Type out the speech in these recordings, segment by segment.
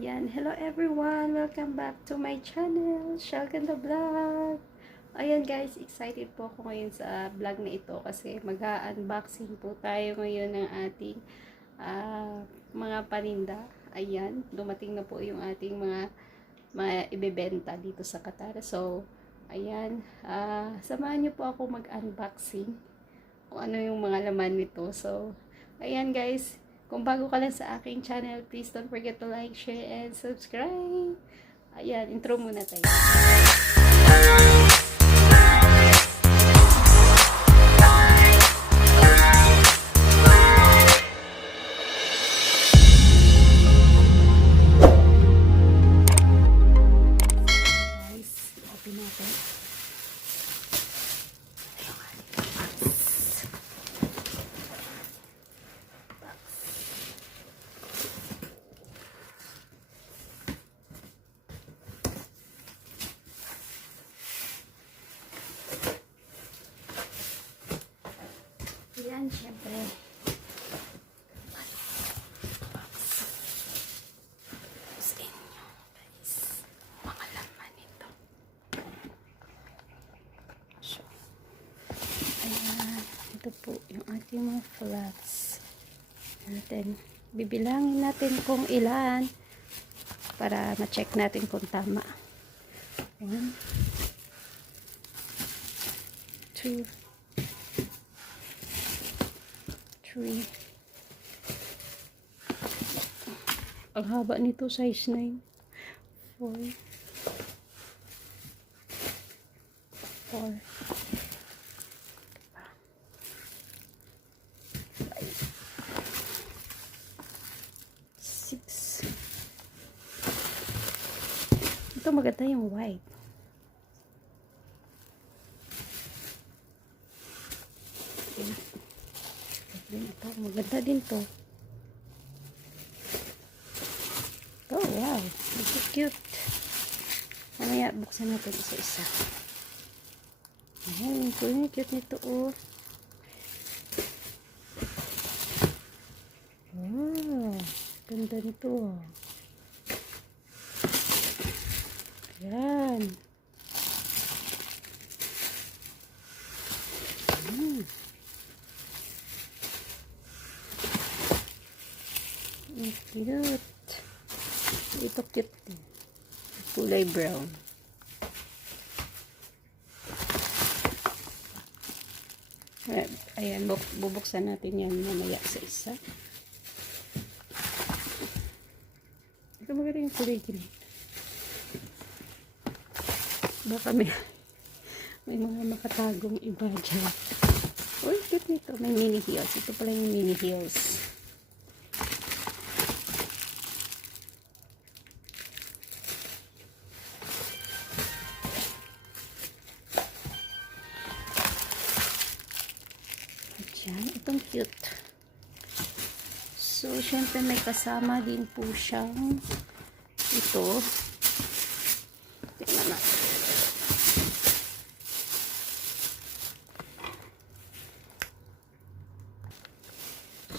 Ayan, hello everyone! Welcome back to my channel, Shalganda Vlog! Ayan guys, excited po ako ngayon sa vlog na ito kasi mag-unboxing po tayo ngayon ng ating mga paninda. Ayan, dumating na po yung ating mga ibebenta dito sa Qatar. So, ayan, samahan niyo po ako mag-unboxing kung ano yung mga laman nito. So, ayan guys, kung bago ka lang sa aking channel, please don't forget to like, share, and subscribe. Ayan, intro muna tayo. Guys, open natin. Yan, syempre. Sa inyo, guys. Mga laman ito. So, ayan. Ito po yung ating mga flats. Natin. Bibilangin natin kung ilan para ma-check natin kung tama. 1, 2, 3. Ang haba nito, size 9. 4. 4. 6. Ito maganda yung white. Ito, maganda din to. Oh, wow. Ito cute. Mamaya, buksan natin isa-isa. Ayan, cute nito, oh. Wow. Ganda nito, oh. Ayan. Cute. Ito cute din. Kulay brown. Ayan, bubuksan natin yan mamaya sa isa. Ito maganda yung kulay green. Baka may mga makatagong iba dyan. Uy, cute nito. May mini heels. Ito pala yung mini heels. Yan, itong cute. So, syempre may kasama din po siyang ito. Tingnan natin.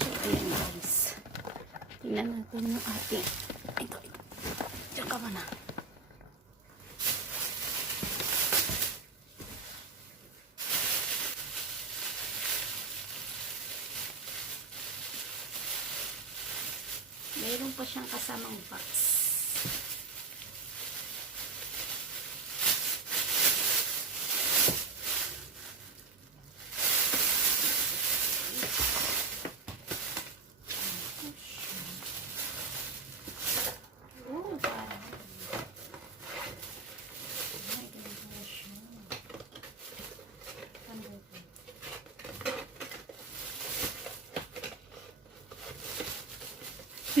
So, ayan guys. Tingnan natin yung ating ito. Diyan ka muna. Meron pa siyang kasamang box.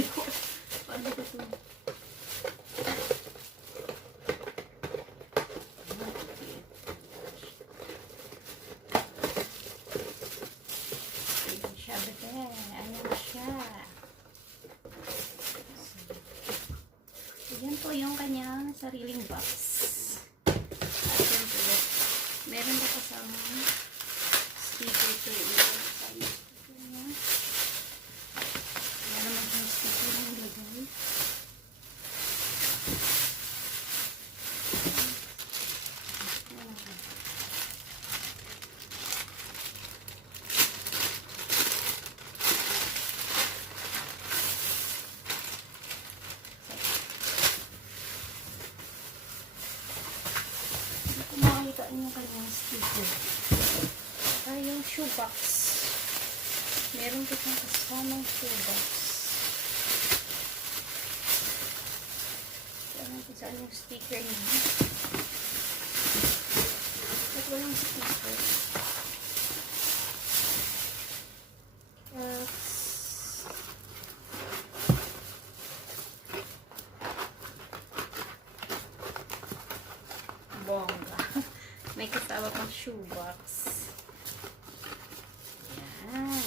Oh, paano ba ito? Ayan siya, bete. Ayan siya. Ayan po yung kanyang sariling box. At siyempre, meron na kasama sticker to yun. Ayan naman yung sticker na nilagay. Meron kitang kasamang shoebox. Saan natin saan yung sticker niya? Ba't walang sticker? Bongga. May kasama pang shoebox. Yan.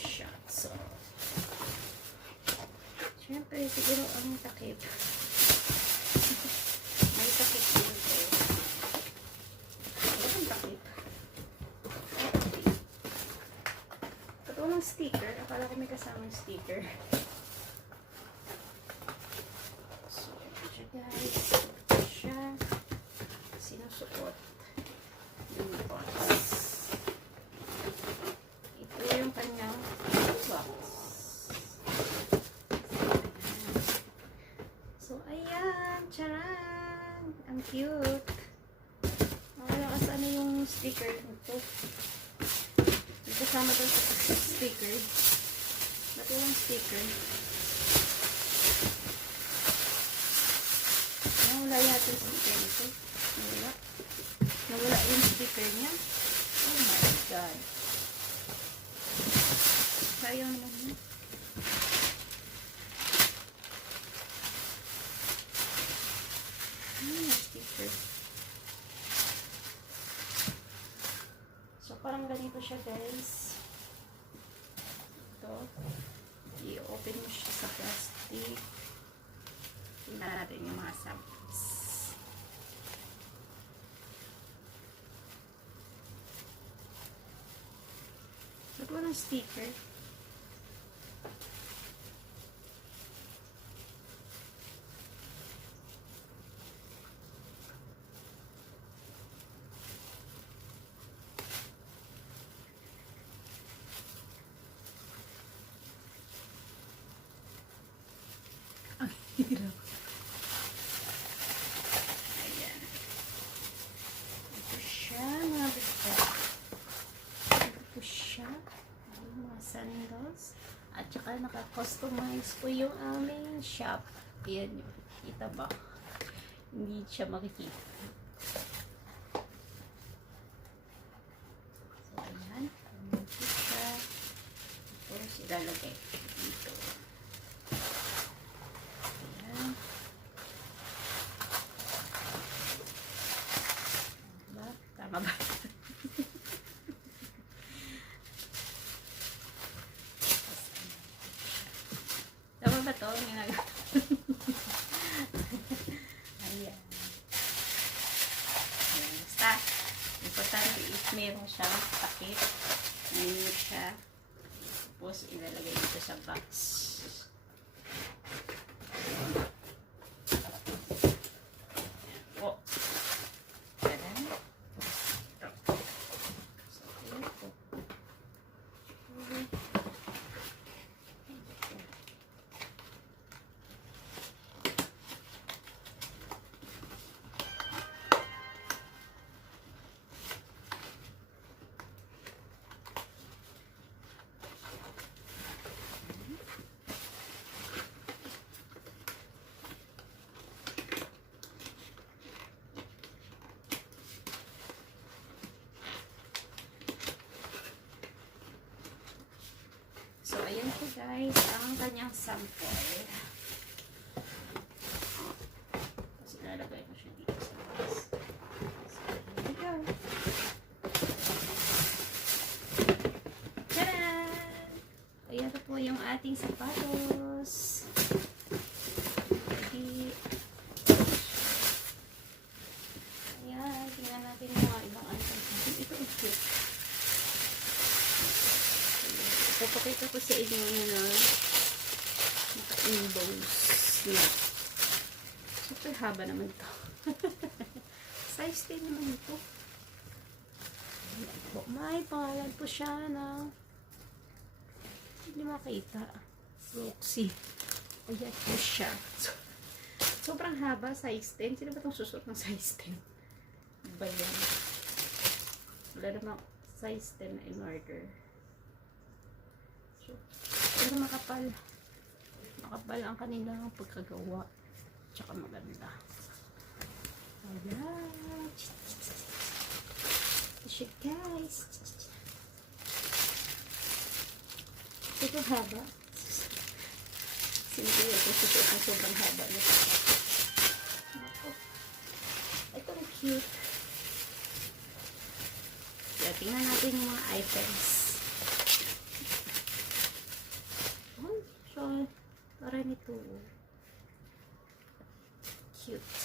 Shots. So, syempre, siguro ang takip. May takip dito. Ang takip. Okay. Ito ng sticker. Akala ko may kasamang sticker. So, ito guys. Siya sinusuot yung box. Ito yung kanyang box. So, ayan. Charan! Ang cute. Nakala kasi ano yung sticker nito. May kasama daw sa sticker. Ba't yung sticker? Nawala yata yung sticker nito. Nawala. Nawala yung sticker niya. Oh my God. Sayang naman yun. Sticker. So, parang ganito siya, guys. Ito. I-open mo siya sa plastic. Tingnan natin yung mga samples. Ba't walang sticker? Ang hirap. Ayan. Ito siya, mga basta. Ito siya. Yung mga sandals. At saka naka-customize po yung aming shop. Ayan yun. Kita ba? Hindi siya makikita. So, ayan. Ito siya. Tapos, ilalagay dito. Ayan. Diba? Tama ba? Tama ba ito? Ang ginagawa. Ayan. Ayan. Basta, importante is meron siyang takip. Ngayon siya. Tapos, ilalagay dito sa box. Oh. Tada. Ito. So, ito. So, ayan po guys, ang kanyang sample. Tapos ilalagay ko siya dito sa box. So, here we go. Tadaan! Ayan po yung ating sapatos. Ready. Ayan, tingnan natin yung mga ibang items. Ito ang cute. Papakita ko sa inyo na naka-inbows na. Super haba naman ito. Size 10 naman ito. May pangalan po siya na hindi makita. Roxy. Ayan po siya. Sobrang haba, size 10. Sino ba itong susot ng size 10? Ba yan? Wala naman size 10 na in order. So, pero makapal. Makapal ang kanilang pagkagawa. Tsaka maganda. Ayan. Shit, guys. Ito haba. Simple ito. Ito sobrang haba nito. Ako. Ito ang cute. Kaya tingnan natin yung mga items. Oh, so, para nito. Cute.